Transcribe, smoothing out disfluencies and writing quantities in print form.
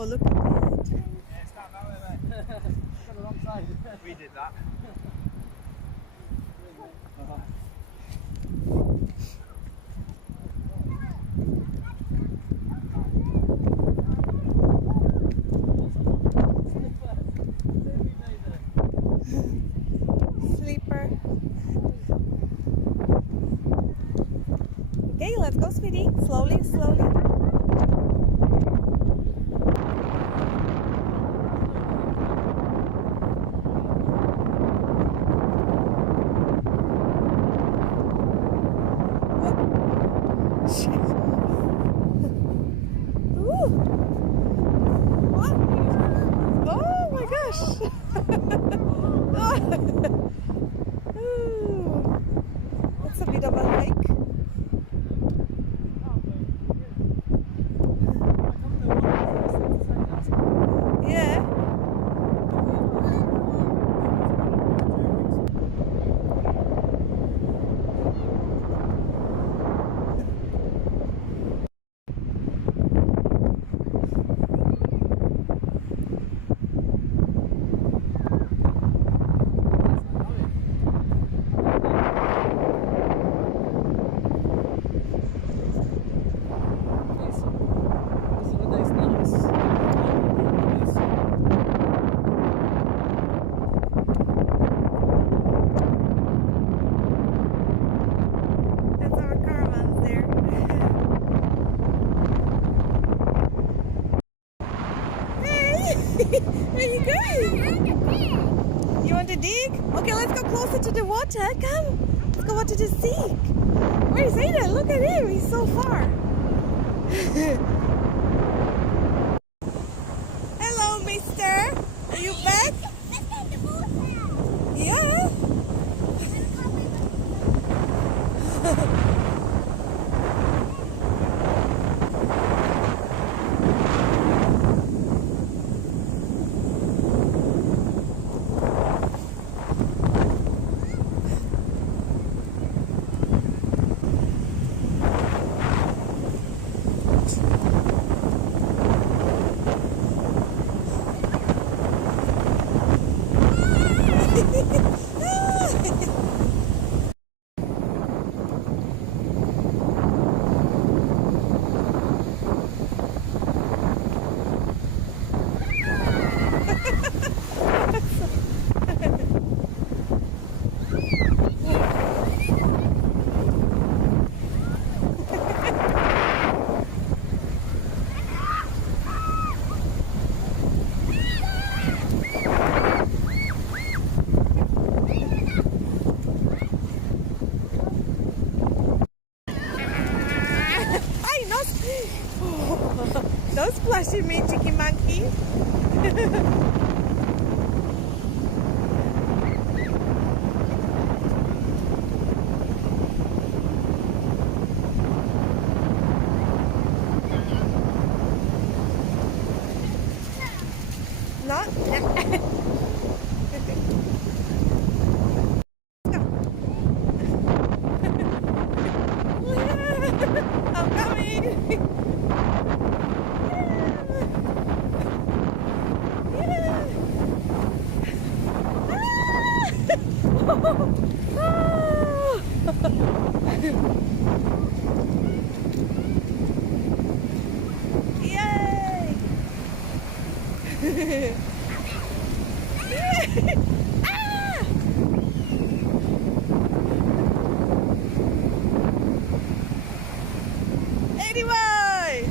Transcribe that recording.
Oh, look at that. Yeah, start that way, mate. It's on the wrong side. We did that. Sleeper. Okay, let's go, sweetie. Slowly, slowly. Oh my gosh! Ooh. That's a bit of a hike. Yeah. That's our caravans there. Hey! Where are you going? You want to dig? Okay, let's go closer to the water. Come! Let's go water the sea. Where is Aiden? Look at him. He's so far. Hello, mister. Are you back? Yeah. Don't splash in me, chicky monkey. Not. I'm coming. Yay! Ah! Anyway!